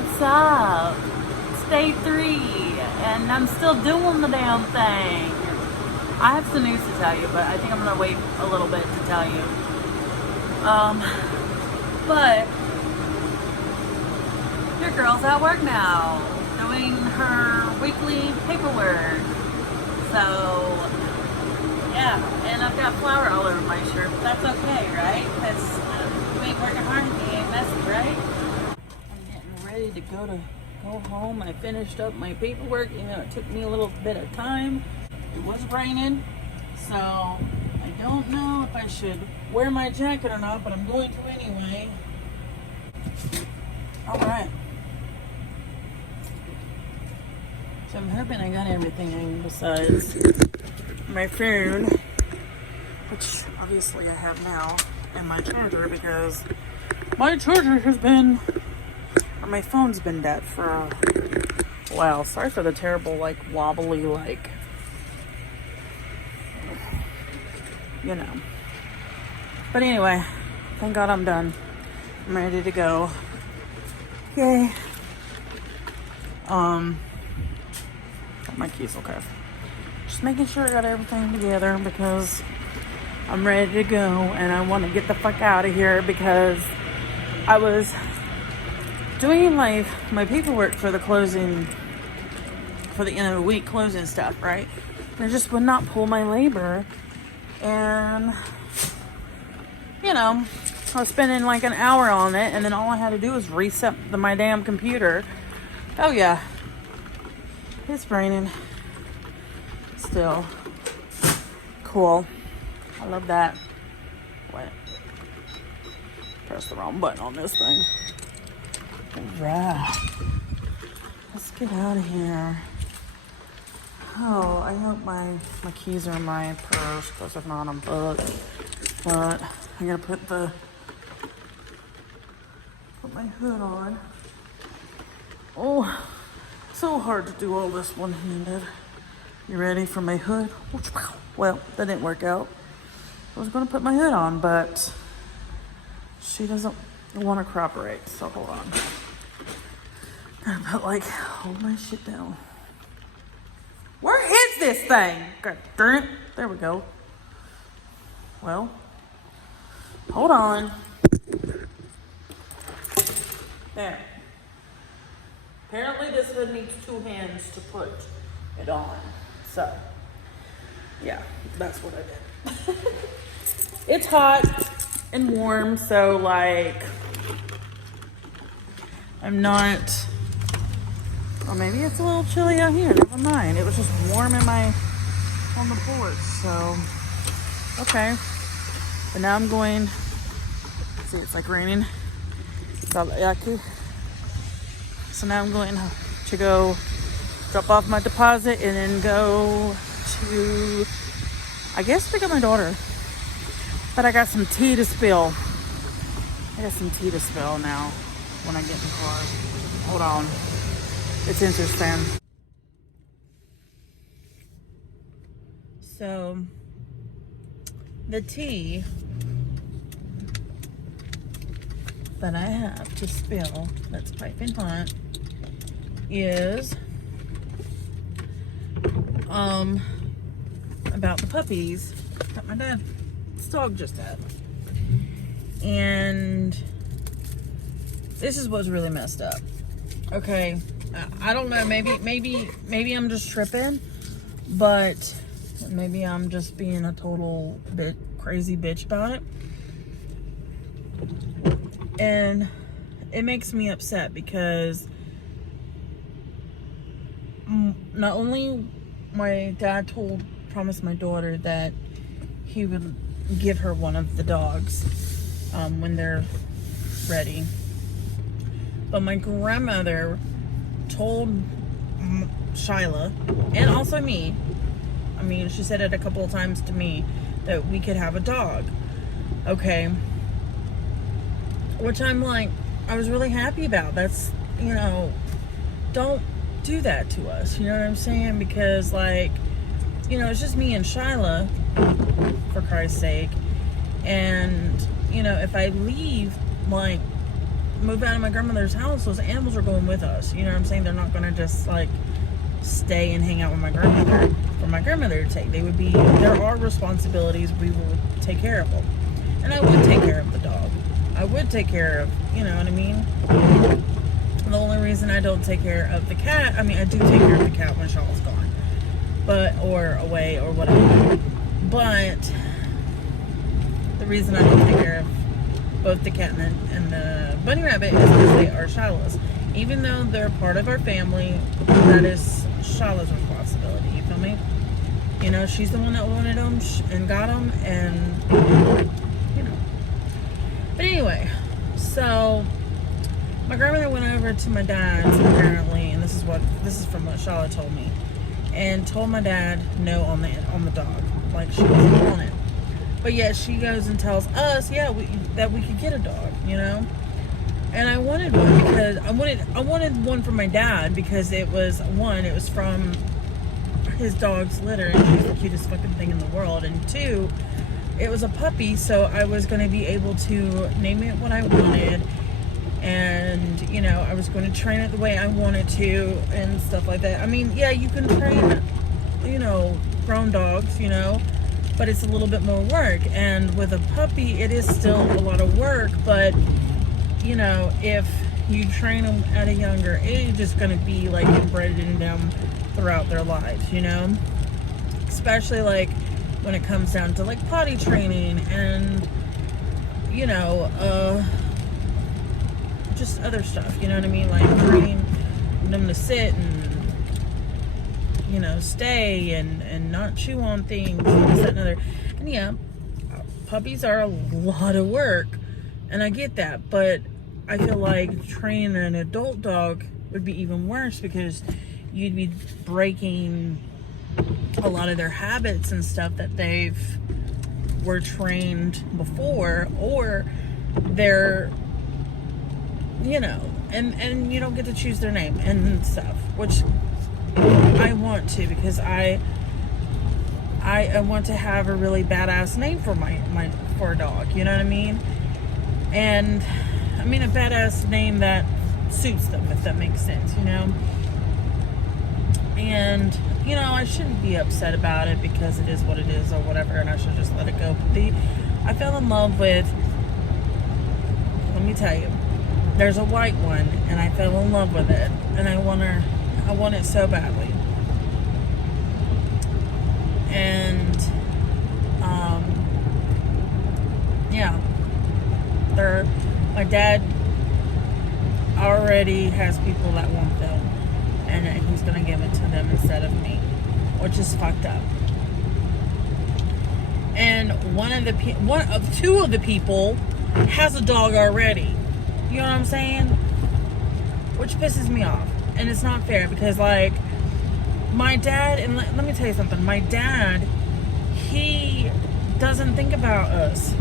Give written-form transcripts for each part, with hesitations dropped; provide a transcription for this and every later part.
what's up? It's day 3, and I'm still doing the damn thing. I have some news to tell you, but I think I'm gonna wait a little bit to tell you. But your girl's at work now, doing her weekly paperwork. So, yeah, and I've got flour all over my shirt, but that's okay, right? Because you ain't working hard if you ain't messy, right? I'm getting ready to go home. I finished up my paperwork. You know, it took me a little bit of time. It was raining, so I don't know if I should wear my jacket or not, but I'm going to anyway. All right. So I'm hoping I got everything besides my phone, which obviously I have now, and my charger, because my charger has been, or my phone's been dead for a while. Sorry for the terrible, like, wobbly, like, you know. But anyway, thank God I'm done. I'm ready to go. Yay. Got my keys, okay. Just making sure I got everything together because I'm ready to go and I want to get the fuck out of here because I was doing my paperwork for the closing, for the end of the week closing stuff, right? And I just would not pull my labor. And, you know, I was spending like an hour on it, and then all I had to do was reset my damn computer. Oh yeah, it's raining still. Cool. I love that. Wait, press the wrong button on this thing. Alright, let's get out of here. Oh, I hope my keys are in my purse, because if not, I'm fucked. But I gotta put my hood on. Oh, so hard to do all this one-handed. You ready for my hood? Well, that didn't work out. I was gonna put my hood on, but she doesn't want to cooperate, so hold on. Gotta put, like, hold my shit down. Where is this thing? God darn it. There we go. Well, hold on. There. Apparently this hood needs 2 hands to put it on. So, yeah, that's what I did. It's hot and warm, so like, I'm not, or maybe it's a little chilly out here, never mind. It was just warm on the porch, so, okay. But now I'm going, see, it's like raining. So now I'm going to go drop off my deposit and then go to, I guess, pick up my daughter. But I got some tea to spill. Now when I get in the car. Hold on. It's interesting. So, the tea that I have to spill, that's piping hot, is about the puppies that my dad's dog just had. And this is what's really messed up. Okay, I don't know, maybe I'm just tripping, but maybe I'm just being a total crazy bitch about it. And it makes me upset because not only my dad promised my daughter that he would give her one of the dogs when they're ready, but my grandmother told Shyla and also me, I mean, she said it a couple of times to me, that we could have a dog. Okay. Which I'm like, I was really happy about. That's, you know, don't do that to us. You know what I'm saying? Because, like, you know, it's just me and Shyla, for Christ's sake. And, you know, if I leave, like, move out of my grandmother's house, those animals are going with us. You know what I'm saying? They're not going to just like stay and hang out with my grandmother for my grandmother to take. There are responsibilities. We will take care of them. And I would take care of the dog. I would take care of, you know what I mean? The only reason I don't take care of the cat, I mean, I do take care of the cat when Shaw's gone. Or away or whatever. But the reason I don't take care of both the cat and the bunny rabbit is because they are Shiloh's. Even though they're part of our family, that is Shiloh's responsibility. You feel me? You know, she's the one that wanted them and got them, and you know. But anyway, so my grandmother went over to my dad's apparently, and this is from what Shiloh told me, and told my dad no on the dog, like she doesn't want it. But yet she goes and tells us, that we could get a dog, you know. And I wanted one because I wanted one for my dad because it was from his dog's litter, and she's the cutest fucking thing in the world. And two, it was a puppy, so I was going to be able to name it what I wanted, and you know, I was going to train it the way I wanted to and stuff like that. I mean, yeah, you can train, you know, grown dogs, you know, but it's a little bit more work. And with a puppy, it is still a lot of work, but you know, if you train them at a younger age, it's going to be like embedded in them throughout their lives, you know, especially like when it comes down to like potty training and, you know, just other stuff, you know what I mean? Like training them to sit and, you know, stay and not chew on things and this, that, and other. And yeah, puppies are a lot of work, and I get that, but I feel like training an adult dog would be even worse because you'd be breaking a lot of their habits and stuff that were trained before, or they're, you know, and you don't get to choose their name and stuff, which I want to, because I want to have a really badass name for for a dog, you know what I mean? And I mean a badass name that suits them, if that makes sense, you know? And, you know, I shouldn't be upset about it because it is what it is or whatever, and I should just let it go. But I fell in love with, let me tell you, there's a white one, and I fell in love with it, and I want it so badly. And, yeah, my dad already has people that want them, and he's gonna give it to them instead of me, which is fucked up. And two of the people has a dog already. You know what I'm saying? Which pisses me off, and it's not fair because, like, my dad, and let me tell you something. My dad, he doesn't think about us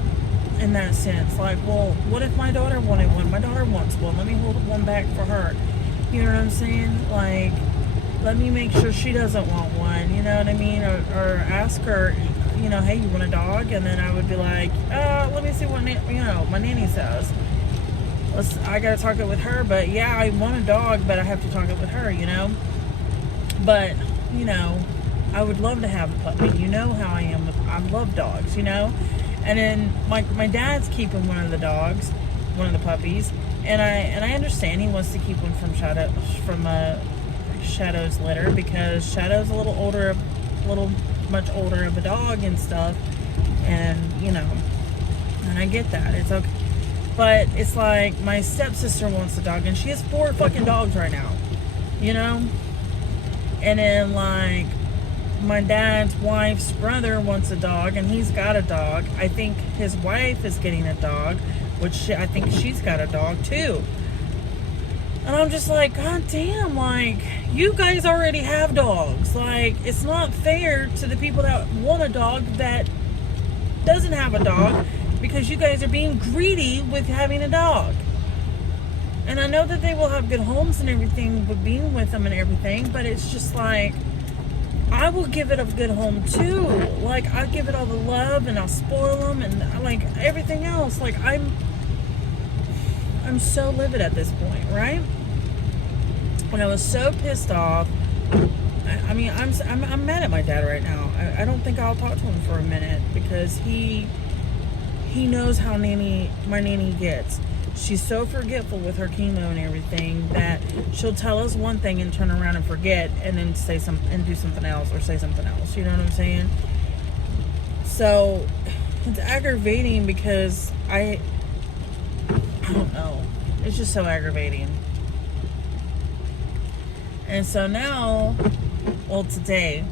in that sense. Like, well, what if my daughter wanted one? My daughter wants one. Let me hold one back for her. You know what I'm saying? Like, let me make sure she doesn't want one. You know what I mean? Or ask her, you know, hey, you want a dog? And then I would be like, let me see what my nanny says. I gotta talk it with her. But yeah, I want a dog, but I have to talk it with her. You know. But you know, I would love to have a puppy. You know how I am. I love dogs. You know. And then my dad's keeping one of the puppies, and I understand he wants to keep one from Shadow's litter because Shadow's much older of a dog and stuff, and you know, and I get that, it's okay. But it's like my stepsister wants a dog, and she has 4 fucking dogs right now, you know. And then like my dad's wife's brother wants a dog, and he's got a dog. I think his wife is getting a dog, which I think she's got a dog too. And I'm just like, God damn, like, you guys already have dogs. Like, it's not fair to the people that want a dog that doesn't have a dog, because you guys are being greedy with having a dog. And I know that they will have good homes and everything with being with them and everything, but it's just like, I will give it a good home too. Like, I give it all the love, and I'll spoil them and like everything else. Like, I'm so livid at this point, right? When I was so pissed off. I mean, I'm mad at my dad right now. I don't think I'll talk to him for a minute because he knows how my nanny gets. She's so forgetful with her chemo and everything that she'll tell us one thing and turn around and forget, and then do something else or say something else. You know what I'm saying? So it's aggravating because I don't know. It's just so aggravating. And so now, well, today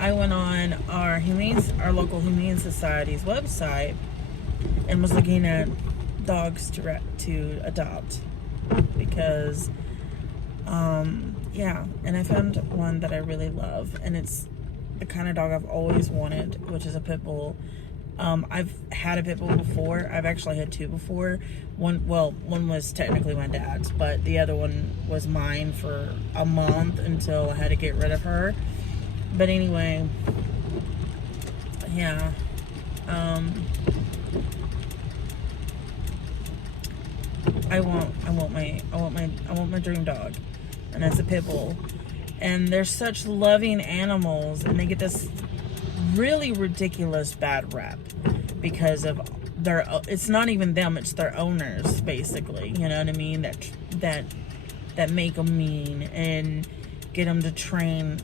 I went on our local Humane Society's website and was looking at dogs to adopt because, yeah, and I found one that I really love, and it's the kind of dog I've always wanted, which is a pit bull. I've had a pit bull before. I've actually had two before. One was technically my dad's, but the other one was mine for a month until I had to get rid of her. But anyway, yeah. I want my dream dog, and that's a pit bull. And they're such loving animals, and they get this really ridiculous bad rep because of it's not even them, it's their owners, basically, you know what I mean, that make them mean and get them to train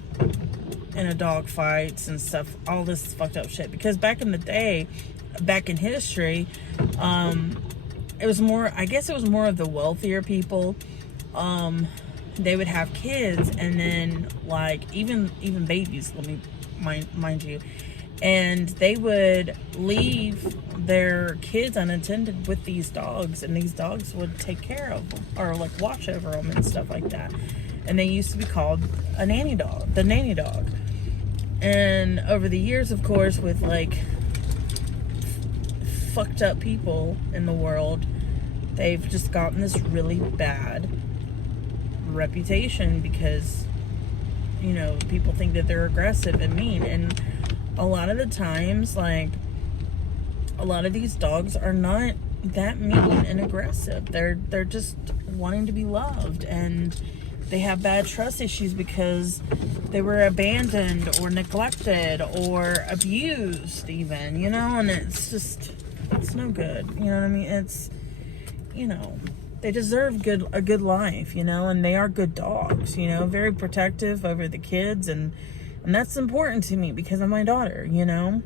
in a dog fights and stuff, all this fucked up shit. Because back in the day, back in history, it was more of the wealthier people. They would have kids, and then like even babies, let me mind you, and they would leave their kids unattended with these dogs, and these dogs would take care of them or like watch over them and stuff like that. And they used to be called the nanny dog. And over the years, of course, with like fucked up people in the world, they've just gotten this really bad reputation because, you know, people think that they're aggressive and mean. And a lot of the times, like, a lot of these dogs are not that mean and aggressive. They're just wanting to be loved, and they have bad trust issues because they were abandoned or neglected or abused even, you know. And it's no good, you know what I mean? It's, you know, they deserve a good life, you know, and they are good dogs, you know, very protective over the kids, and that's important to me because of my daughter, you know.